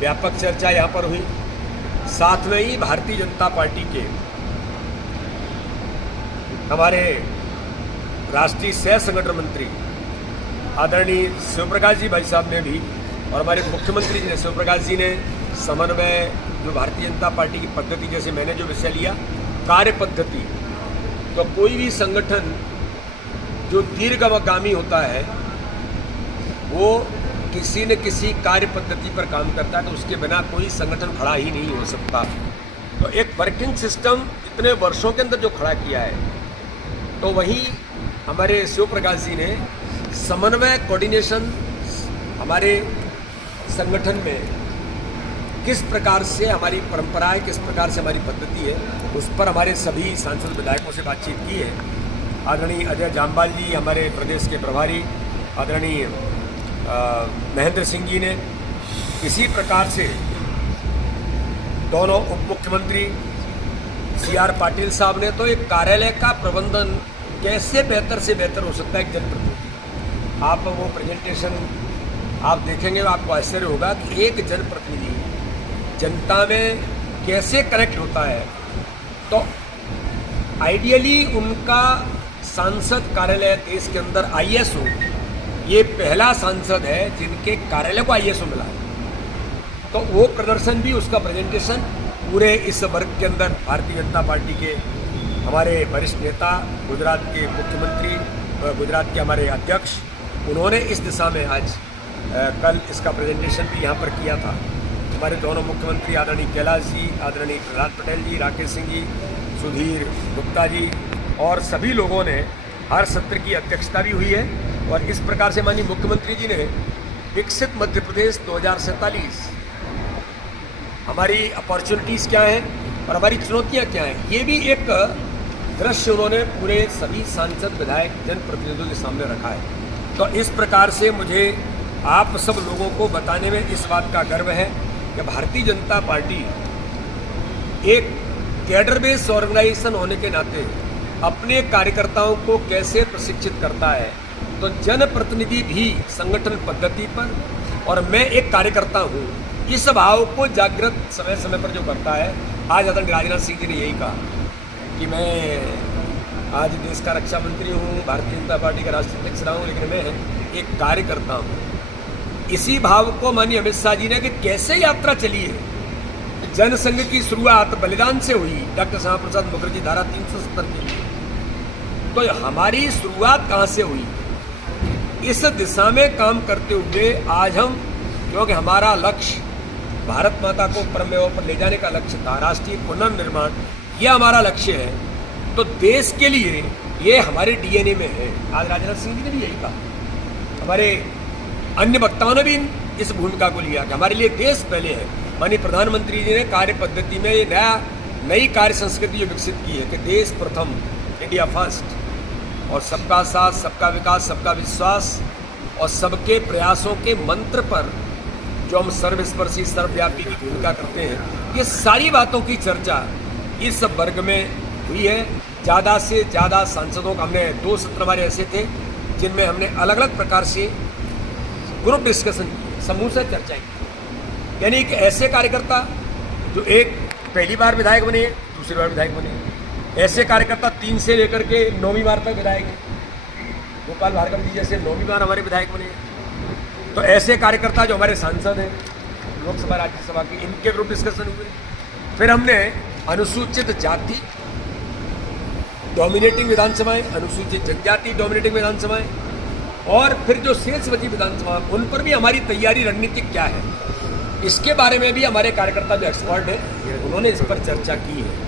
व्यापक चर्चा यहाँ पर हुई। साथ में ही भारतीय जनता पार्टी के हमारे राष्ट्रीय सह संगठन मंत्री आदरणीय शिवप्रकाश जी भाई साहब ने भी और हमारे मुख्यमंत्री जी ने, शिवप्रकाश जी ने समन्वय, जो भारतीय जनता पार्टी की पद्धति, जैसे मैंने जो विषय लिया कार्य पद्धति, तो कोई भी संगठन जो दीर्घगामी होता है वो किसी न किसी कार्य पद्धति पर काम करता है, तो उसके बिना कोई संगठन खड़ा ही नहीं हो सकता। तो एक वर्किंग सिस्टम इतने वर्षों के अंदर जो खड़ा किया है, तो वहीं हमारे शिवप्रकाश जी ने समन्वय, कोऑर्डिनेशन हमारे संगठन में किस प्रकार से हमारी परंपरा है, किस प्रकार से हमारी पद्धति है, उस पर हमारे सभी सांसद विधायकों से बातचीत की है। आदरणीय अजय जामवाल जी हमारे प्रदेश के प्रभारी, आदरणीय महेंद्र सिंह जी ने, इसी प्रकार से दोनों उप मुख्यमंत्री CR पाटिल साहब ने, तो एक कार्यालय का प्रबंधन कैसे बेहतर से बेहतर हो सकता है एक जनप्रतिनिधि। आप वो प्रेजेंटेशन आप देखेंगे तो आपको आश्चर्य होगा कि एक जनप्रतिनिधि जनता में कैसे कनेक्ट होता है। तो आइडियली उनका सांसद कार्यालय देश के अंदर ISO, ये पहला सांसद है जिनके कार्यालय को ISO मिला है। तो वो प्रदर्शन भी, उसका प्रेजेंटेशन पूरे इस वर्ग के अंदर भारतीय जनता पार्टी के हमारे वरिष्ठ नेता, गुजरात के मुख्यमंत्री, गुजरात के हमारे अध्यक्ष, उन्होंने इस दिशा में आज कल इसका प्रेजेंटेशन भी यहाँ पर किया था। हमारे दोनों मुख्यमंत्री आदरणीय कैलाश जी, आदरणीय प्रहलाद पटेल जी, राकेश सिंह जी, सुधीर गुप्ता जी और सभी लोगों ने हर सत्र की अध्यक्षता भी हुई है। और इस प्रकार से माननीय मुख्यमंत्री जी ने विकसित मध्य प्रदेश 2047, हमारी अपॉर्चुनिटीज़ क्या हैं और हमारी चुनौतियाँ क्या हैं, ये भी एक दृश्य उन्होंने पूरे सभी सांसद, विधायक, जनप्रतिनिधियों के सामने रखा है। तो इस प्रकार से मुझे आप सब लोगों को बताने में इस बात का गर्व है कि भारतीय जनता पार्टी एक कैडर बेस्ड ऑर्गेनाइजेशन होने के नाते अपने कार्यकर्ताओं को कैसे प्रशिक्षित करता है। तो जनप्रतिनिधि भी संगठन पद्धति पर, और मैं एक कार्यकर्ता हूँ, इस भाव को जागृत समय समय पर जो करता है। आज आदरणीय राजनाथ सिंह जी ने यही कहा कि मैं आज देश का रक्षा मंत्री हूँ, भारतीय जनता पार्टी का राष्ट्रीय अध्यक्ष रहा हूँ, लेकिन मैं एक कार्यकर्ता हूँ। इसी भाव को माननीय अमित शाह जी ने कि कैसे यात्रा चली है। जनसंघ की शुरुआत बलिदान से हुई, डॉक्टर श्यामा प्रसाद मुखर्जी धारा 370 के लिए। तो हमारी शुरुआत कहाँ से हुई, इस दिशा में काम करते हुए आज हम, क्योंकि हमारा लक्ष्य भारत माता को परम एवं पर ले जाने का लक्ष्य था, राष्ट्रीय पुनर्निर्माण, यह हमारा लक्ष्य है। तो देश के लिए ये हमारे DNA में है। आज राजनाथ सिंह जी ने भी यही कहा, हमारे अन्य वक्ताओं ने भी इस भूमिका को लिया कि हमारे लिए देश पहले है। माननीय प्रधानमंत्री जी ने कार्य पद्धति में ये नई कार्य संस्कृति जो विकसित की है कि देश प्रथम, इंडिया फर्स्ट, और सबका साथ, सबका विकास, सबका विश्वास और सबके प्रयासों के मंत्र पर जो हम सर्वस्पर्शी, सर्वव्यापी की भूमिका करते हैं, ये सारी बातों की चर्चा इस वर्ग में हुई है। ज़्यादा से ज़्यादा सांसदों का, हमने 2 सत्र हमारे ऐसे थे जिनमें हमने अलग अलग प्रकार से ग्रुप डिस्कशन की, समूह से चर्चाएं की। यानी कि ऐसे कार्यकर्ता जो एक पहली बार विधायक बने, दूसरी बार विधायक बने, ऐसे कार्यकर्ता 3 से लेकर के 9वीं बार तक विधायक हैं। गोपाल भार्गव जी जैसे 9वीं बार हमारे विधायक बने। तो ऐसे कार्यकर्ता जो हमारे सांसद हैं लोकसभा, राज्यसभा के, इनके ग्रुप डिस्कशन हुए। फिर हमने अनुसूचित जाति डोमिनेटिंग विधानसभाएं, अनुसूचित जनजाति डोमिनेटिंग विधानसभाएं, और फिर जो शेष बची विधानसभा, उन पर भी हमारी तैयारी रणनीति क्या है, इसके बारे में भी हमारे कार्यकर्ता जो एक्सपर्ट हैं उन्होंने इस पर चर्चा की है।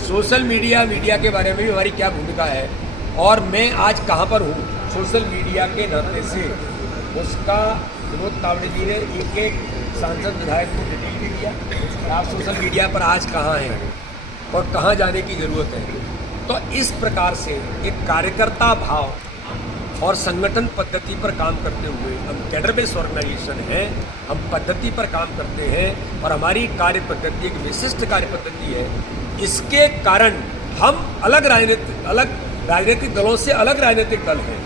सोशल मीडिया के बारे में भी हमारी क्या भूमिका है, और मैं आज कहाँ पर हूँ सोशल मीडिया के नाते से, उसका विनोद तावड़े जी ने एक एक सांसद, विधायक को डिटेल भी दिया। आप सोशल मीडिया पर आज कहाँ हैं और कहाँ जाने की ज़रूरत है। तो इस प्रकार से एक कार्यकर्ता भाव और संगठन पद्धति पर काम करते हुए, हम कैडर बेस्ड ऑर्गेनाइजेशन है, हम पद्धति पर काम करते हैं और हमारी कार्य पद्धति एक विशिष्ट कार्य पद्धति है। इसके कारण हम अलग राजनीतिक दलों से अलग राजनीतिक दल हैं।